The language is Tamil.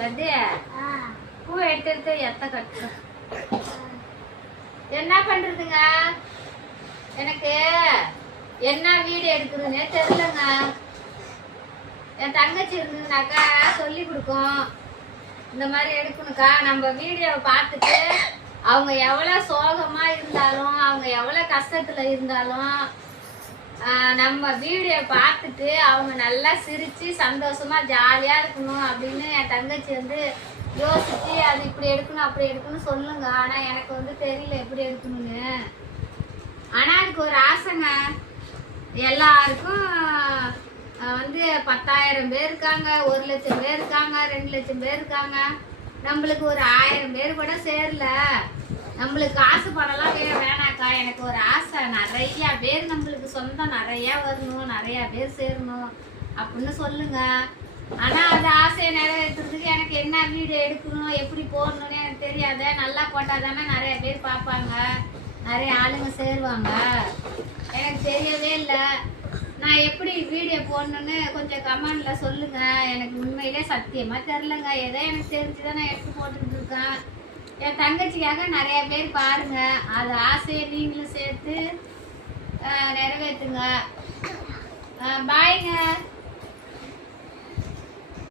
லட்டு பூ எடுத்து எத்த கட்டு. என்ன பண்றதுங்க, எனக்கு என்ன வீடியோ எடுக்குதுன்னே தெரியலங்க. என் தங்கச்சி இருந்ததுனாக்கா சொல்லி கொடுக்கும், இந்த மாதிரி எடுக்கணுக்கா. நம்ம வீடியோவை பார்த்துட்டு அவங்க எவ்வளோ சோகமா இருந்தாலும், அவங்க எவ்வளோ கஷ்டத்துல இருந்தாலும் நம்ம வீடியோ பார்த்துட்டு அவங்க நல்லா சிரிச்சு சந்தோஷமா ஜாலியா இருக்கணும் அப்படின்னு என் தங்கச்சி வந்து யோசிச்சு அது இப்படி எடுக்கணும் அப்படி எடுக்கணும் சொல்லுங்க. ஆனா எனக்கு வந்து தெரியல எப்படி எடுக்கணும்னு. ஆனா அதுக்கு ஒரு ஆசைங்க. எல்லாருக்கும் வந்து 10,000 பேர் இருக்காங்க, 1,00,000 பேர் இருக்காங்க, 2,00,000 பேர் இருக்காங்க. நம்மளுக்கு ஒரு 1000 பேர் கூட சேரல. நம்மளுக்கு ஆசைப்படலாம் வேணாக்கா. எனக்கு ஒரு ஆசை, நிறைய பேர் நம்மளுக்கு சொந்தம் நிறைய வரணும், நிறைய பேர் சேரணும் அப்படின்னு சொல்லுங்க. ஆனா அது ஆசையை நிறைவேற்றுறதுக்கு எனக்கு என்ன வீடியோ எடுக்கணும், எப்படி போடணும்னு எனக்கு தெரியாத. நல்லா போட்டாதானே நிறைய பேர் பார்ப்பாங்க, நிறைய ஆளுங்க சேருவாங்க. எனக்கு தெரியவே இல்லை. நான் எப்படி வீடியோ போடணுன்னு கொஞ்சம் கமெண்ட்ல சொல்லுங்க. எனக்கு உண்மையிலே சத்தியமா தெரிலங்க. ஏதோ எனக்கு தெரிஞ்சுதான் நான் எடுத்து போட்டுக்கிட்டு இருக்கேன். என் தங்கச்சிக்காக நிறைய பேர் பாருங்க. அது ஆசையை நீங்களும் சேர்த்து நிறைவேற்றுங்க. பாய்ங்க.